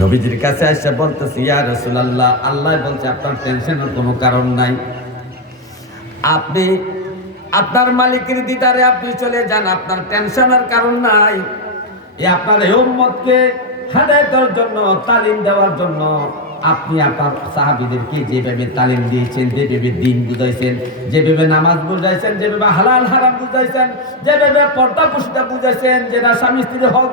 নবীজির কাছে এসে বলতেছি, ইয়া রাসূলুল্লাহ, আল্লাহ বলছে আপনার টেনশনের কোনো কারণ নাই, আপনি আপনার মালিকের দিদারে আপনি চলে যান, আপনার টেনশনের কারণ নাই। আপনার এই উম্মতকে হেদায়েতের জন্য, তালিম দেওয়ার জন্য আপনি আপনার সাহাবীদেরকে যেভাবে তালিম দিয়েছেন, যেভাবে দ্বীন বুঝাইছেন, যেভাবে নামাজ বুঝাইছেন, যেভাবে হালাল হারাম বুঝাইছেন, যেভাবে পর্দা প্রসূতা বুঝাইছেন, যেটা স্বামী স্ত্রীর হক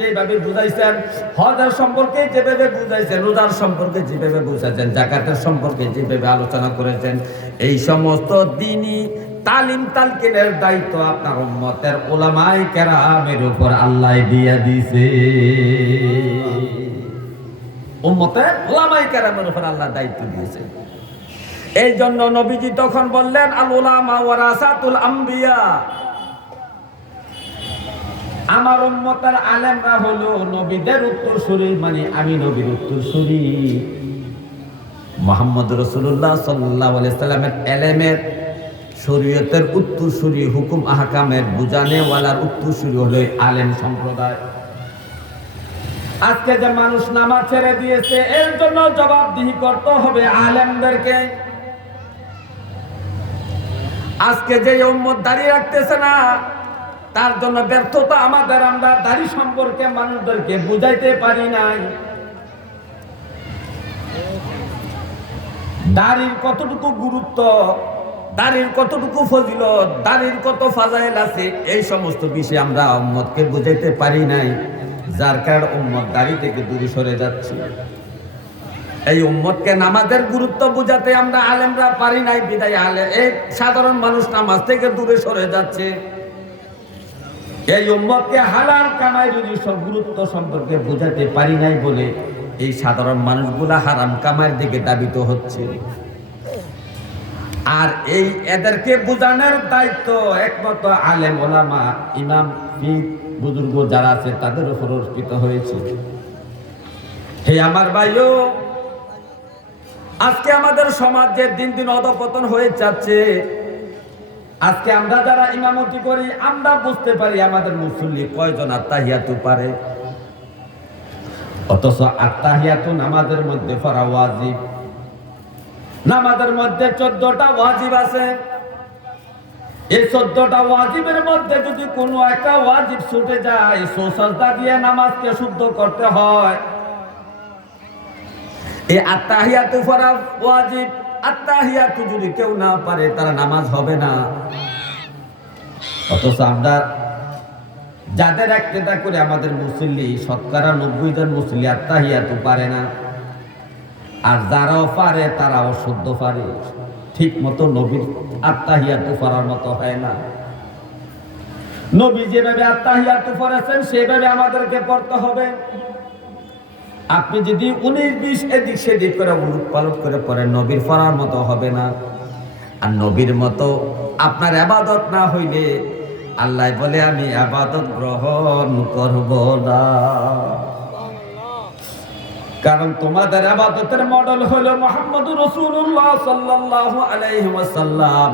যেভাবে বুঝাইছেন, হজের সম্পর্কে যেভাবে বুঝাইছেন, রোজার সম্পর্কে যেভাবে বুঝাইছেন, যাকাতের সম্পর্কে যেভাবে আলোচনা করেছেন, এই সমস্ত দ্বীনি তালিম তালকিনের দায়িত্ব আপনার উম্মতের উলামায়ে কেরামের উপর আল্লাহ দিয়ে দিয়েছে। উম্মতের উলামায়ে কেরামের উপর আল্লাহ দায়িত্ব দিয়েছে। এই জন্য নবীজি তখন বললেন, আল উলামা ওয়ারাসাতুল আম্বিয়া, আমার উম্মতের আলেমরা হলো নবীদের উত্তরসূরি, মানে আমি নবীর উত্তরসূরি। মুহাম্মদ রাসূলুল্লাহ সাল্লাল্লাহু আলাইহি সাল্লামের ইলমের শরীয়তের উত্তরসূরি, হুকুম আহকামের বুঝানেওয়ালার উত্তরসূরি হলো আলেম সম্প্রদায়। আজকে যে মানুষ নামাজ ছেড়ে দিয়েছে, এর জন্য জবাবদিহি করতে হবে আলেমদেরকে। আজকে যে উম্মত দাঁড়িয়ে রাখতেছে না, তার জন্য ব্যর্থতা আমাদের। আমরা দাড়ি সম্পর্কে মানুষদেরকে বুঝাইতে পারি নাই। দাড়ির কতটুকু গুরুত্ব, দাড়ির কতটুকু ফজিলত, দাড়ির কত ফাজাইল আছে, এই সমস্ত বিষয়ে আমরা উম্মতকে বুঝাইতে পারি নাই, যার কারণে উম্মত দাড়ি থেকে দূরে সরে যাচ্ছে। এই উম্মতকে নামাজের গুরুত্ব বুঝাতে আমরা আলেমরা পারি নাই, বিদায় এই সাধারণ মানুষ নামাজ থেকে দূরে সরে যাচ্ছে। এই উম্মতকে হালাল কামাই রুজির গুরুত্ব সম্পর্কে বুঝাতে পারি নাই বলে এই সাধারণ মানুষগুলা হারাম কামাইয়ের দিকে ধাবিত হচ্ছে। আর এই এদেরকে বুঝানোর দায়িত্ব একমাত্র আলেম ওলামা, ইমাম, পীর, বুজুর্গ যারা আছে তাদের উপর অর্পিত হয়েছে। হে আমার ভাইও, আজকে আমাদের সমাজ যে দিন দিন অধঃপতন হয়ে যাচ্ছে, আজকে আমরা যারা ইমামতি করি আমরা বুঝতে পারি আমাদের মুসল্লি কয়জন আত্তাহিয়াতু পারে, অথচ আত্তাহিয়াতু নামাজের মধ্যে পড়া ওয়াজিব। নামাজের মধ্যে 14টা ওয়াজিব আছে। এই 14টা ওয়াজিবের মধ্যে যদি কোনো একটা ওয়াজিব ছুটে যায়, সুজদা দিয়ে নামাজকে শুদ্ধ করতে হয়। এই আত্তাহিয়াতু পড়া ওয়াজিব। আত্তাহিয়াতু যদি কেউ না পারে তার নামাজ হবে না। অথচ আমরা যাদের একতেদা করে আমাদের মুসল্লি শতকরা 90 জন মুসল্লি আত্তাহিয়াতু পারে না। আর যারাও পারে তারাও শুদ্ধ পারে, ঠিক মতো নবীর আত্তাহিয়াতু পড়ার মতো হয় না। নবী যেভাবে আত্তাহিয়াতু পড়েছেন সেভাবে আমাদেরকে পড়তে হবে। আপনি যদি 19-20 এদিক সেদিক করে উলট পালট করে পড়েন, নবীর পড়ার মতো হবে না। আর নবীর মতো আপনার ইবাদত না হইলে আল্লাহ বলে আমি ইবাদত গ্রহণ করব না। কারণ তোমাদের ইবাদতের মডেল হলো মুহাম্মদুর রাসূলুল্লাহ সাল্লাল্লাহু আলাইহি ওয়াসাল্লাম।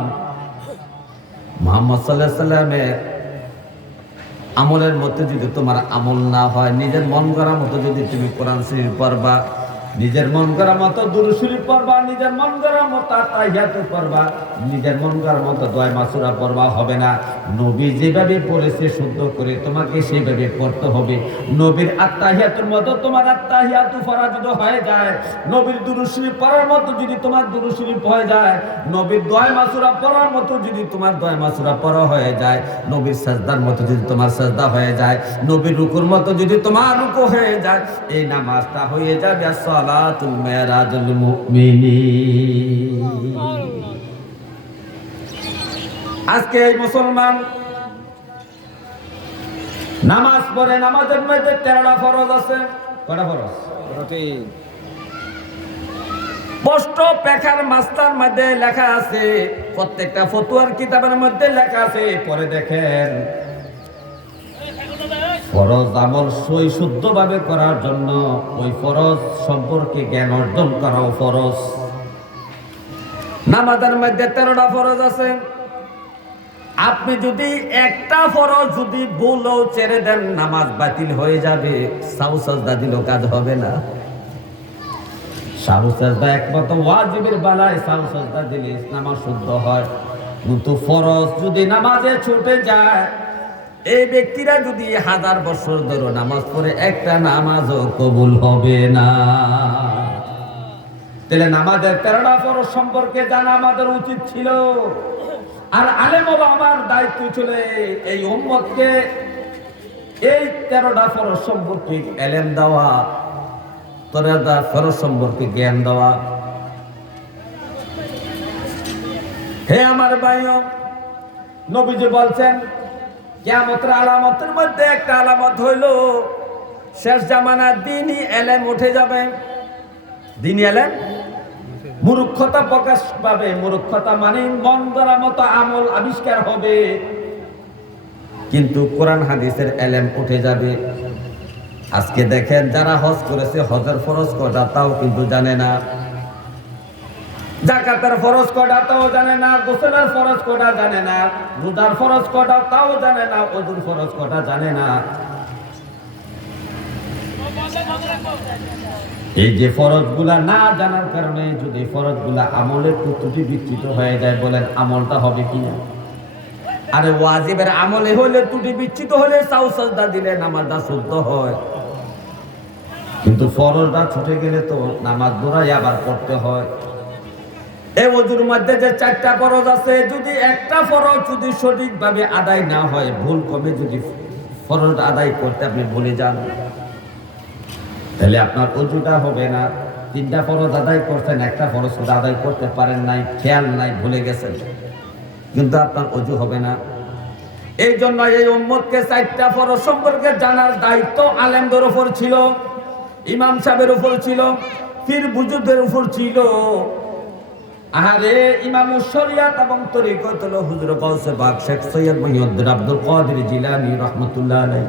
মুহাম্মদ সাল্লাল্লাহু আলাইহি ওয়াসাল্লামের আমলের মধ্যে যদি তোমার আমল না হয়, নিজের মন করার মতো যদি তুমি কোরআন শরীফ পড়বা, নিজের মন করার মতো দুরূদ শরীফ পড়বা, নিজের মন করার মতো আত্তাহিয়াতু পড়বা, নিজের মন করার মতো দোয়া মাসুরা পড়বা, হবে না। নবী যেভাবে পড়েছে শুদ্ধ করে তোমাকে সেভাবে পড়তে হবে। নবীর আত্তাহিয়াতুর মতো তোমার আত্তাহিয়াতু পড়া যদি হয়ে যায়, নবীর দুরূদ শরীফ পড়ার মতো যদি তোমার দুরূদ শরীফ হয়ে যায়, নবীর দোয়া মাসুরা পড়ার মতো যদি তোমার দোয়া মাসুরা পড়া হয়ে যায়, নবীর সাজদার মতো যদি তোমার সাজদা হয়ে যায়, নবীর রুকুর মতো যদি তোমার রুকু হয়ে যায়, এই নামাজটা হয়ে যাবে সালাতুল মিরাজুল মুমিনিন। আজকে এই মুসলমান নামাজ পড়ে, নামাজের মধ্যে 13টা ফরজ আছে। কয়টা ফরজ? স্পষ্ট পেখার মাস্টার মধ্যে লেখা আছে, প্রত্যেকটা ফতোয়ার কিতাবের মধ্যে লেখা আছে। পরে দেখেন, ফরজ আমল সই শুদ্ধভাবে করার জন্য ওই ফরজ সম্পর্কে জ্ঞান অর্জন করাও ফরজ। নামাজের মধ্যে 13টা ফরজ আছে। আপনি যদি একটা ফরজ যদি ভুলও ছেড়ে দেন নামাজ বাতিল হয়ে যাবে। সাহু সাজদা দিলেও কাজ হবে না। সাহু সাজদা একমাত্র ওয়াজিবের বেলায় সাহু সাজদা দিলে নামাজ শুদ্ধ হয়। কিন্তু ফরজ যদি নামাজে ছুটে যায়, এই ব্যক্তিরা যদি 1000 বছর ধরে নামাজ পড়ে একটা নামাজও কবুল হবে না। তাহলে নামাজের 13টা ফরজ সম্পর্কে জানা আমাদের উচিত ছিল। আর আলেম ওলামার দায়িত্ব ছিল এই উম্মতকে এই 13টা ফরজ সম্পর্কে ইলম দেওয়া, 13টা ফরজ সম্পর্কে জ্ঞান দেওয়া। হে আমার ভাইও, নবীজি বলছেন কিয়ামতের আলামতের মধ্যে একটা আলামত হইল শেষ জামানার দ্বীনি ইলম উঠে যাবে। দ্বীনি ইলম মূর্খতা প্রকাশ পাবে। মূর্খতা মানে মন গড়া মতো আমল আবিষ্কার হবে, কিন্তু কোরআন হাদিসের ইলম উঠে যাবে। আজকে দেখেন যারা হজ করেছে হজের ফরজ কটা তাও কিন্তু জানে না, যাকাতের ফরজ কটা তাও জানে না, গোসলের ফরজ কটা জানে না, রোজার ফরজ কটা তাও জানে না, ওযুর ফরজ কটা জানে না। এই যে ফরজগুলা না জানার কারণে যদি ফরজগুলা আমলের ত্রুটি বিচ্যুত হয়ে যায়, বলেন আমলটা হবে কিনা? আরে ওয়াজিবের আমলে হলে ত্রুটি বিচ্যুত হলে সাহু সাজদা দিলে নামাজটা শুদ্ধ হয়, কিন্তু ফরজটা ছুটে গেলে তো নামাজ দৌড়াই আবার পড়তে হয়। এই ওযুর মধ্যে যে 4টা ফরজ আছে, যদি একটা ফরজ যদি সঠিকভাবে আদায় না হয়, ভুল কমে যদি ফরজ আদায় করতে আপনি ভুলে যান, তাহলে আপনার ওযুটা হবে না। 3টা ফরজ আদায় করছেন, একটা ফরজ আদায় করতে পারেন নাই, খেয়াল নাই, ভুলে গেছেন, কিন্তু আপনার ওযু হবে না। এই জন্য এই উম্মতকে 4টা ফরজ সম্পর্কে জানার দায়িত্ব আলেমদের উপর ছিল, ইমাম সাহেবের উপর ছিল, পীর বুজুর্গদের উপর ছিল। আরে ইমামুশ শরিয়াত এবং তরিকত হলো হুজুর গাউসে পাক শেখ সৈয়দ মুহিউদ্দিন আব্দুল কাদের জিলানী রাহমাতুল্লাহ আলাইহি।